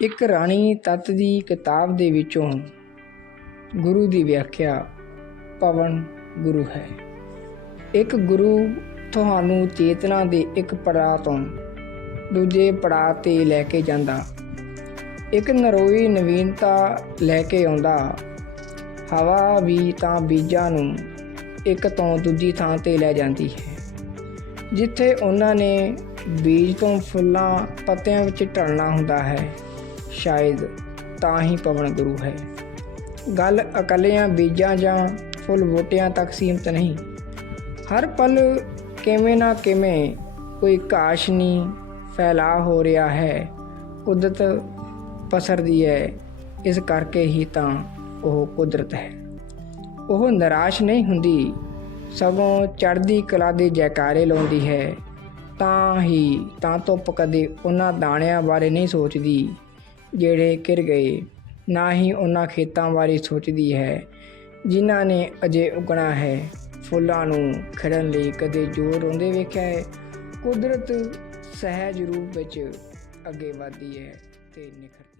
ਇੱਕ ਰਾਣੀ ਤੱਤ ਦੀ ਕਿਤਾਬ ਦੇ ਵਿੱਚੋਂ ਗੁਰੂ ਦੀ ਵਿਆਖਿਆ ਪਵਨ ਗੁਰੂ ਹੈ। ਇੱਕ ਗੁਰੂ ਤੁਹਾਨੂੰ ਚੇਤਨਾ ਦੇ ਇੱਕ ਪੜਾਅ ਤੋਂ ਦੂਜੇ ਪੜਾਅ ਤੇ ਲੈ ਕੇ ਜਾਂਦਾ। ਇੱਕ ਨਰੋਈ ਨਵੀਨਤਾ ਲੈ ਕੇ ਆਉਂਦਾ। ਹਵਾ ਵੀ ਤਾਂ ਬੀਜਾਂ ਨੂੰ ਇੱਕ ਤੋਂ ਦੂਜੀ ਥਾਂ ਤੇ ਲੈ ਜਾਂਦੀ ਹੈ। ਜਿੱਥੇ ਉਹਨਾਂ ਨੇ ਬੀਜ ਤੋਂ ਫੁੱਲਾਂ ਪੱਤਿਆਂ ਵਿੱਚ ਢਲਣਾ ਹੁੰਦਾ ਹੈ। ਸ਼ਾਇਦ ਤਾਂ ਹੀ ਪਵਨ ਗੁਰੂ ਹੈ। ਗੱਲ ਇਕੱਲਿਆਂ ਬੀਜਾਂ ਜਾਂ ਫੁੱਲ ਬੂਟਿਆਂ ਤੱਕ ਸੀਮਤ ਨਹੀਂ। ਹਰ ਪਲ ਕਿਵੇਂ ਨਾ ਕਿਵੇਂ ਕੋਈ ਕਾਸ਼ਨੀ ਫੈਲਾ ਹੋ ਰਿਹਾ ਹੈ। ਕੁਦਰਤ ਪਸਰਦੀ ਹੈ, ਇਸ ਕਰਕੇ ਹੀ ਤਾਂ ਉਹ ਕੁਦਰਤ ਹੈ। ਉਹ ਨਿਰਾਸ਼ ਨਹੀਂ ਹੁੰਦੀ, ਸਗੋਂ ਚੜ੍ਹਦੀ ਕਲਾ ਦੇ ਜੈਕਾਰੇ ਲਾਉਂਦੀ ਹੈ। ਤਾਂ ਹੀ ਤਾਂ ਧੁੱਪ ਕਦੇ ਉਹਨਾਂ ਦਾਣਿਆਂ ਬਾਰੇ ਨਹੀਂ ਸੋਚਦੀ। ਜਿਹੜੇ ਕਿਰ ਗਏ, ਨਾ ਹੀ ਉਹਨਾਂ ਖੇਤਾਂ ਬਾਰੇ ਸੋਚਦੀ ਹੈ, ਜਿਨ੍ਹਾਂ ਨੇ ਅਜੇ ਉਗਣਾ ਹੈ। ਫੁੱਲਾਂ ਨੂੰ ਖਿੜਨ ਲਈ ਕਦੇ ਜ਼ੋਰ ਰੋਂਦੇ ਵੇਖਿਆ ਹੈ। ਕੁਦਰਤ ਸਹਿਜ ਰੂਪ ਵਿੱਚ ਅੱਗੇ ਵਧਦੀ ਹੈ ਤੇ ਨਿਖਰਦੀ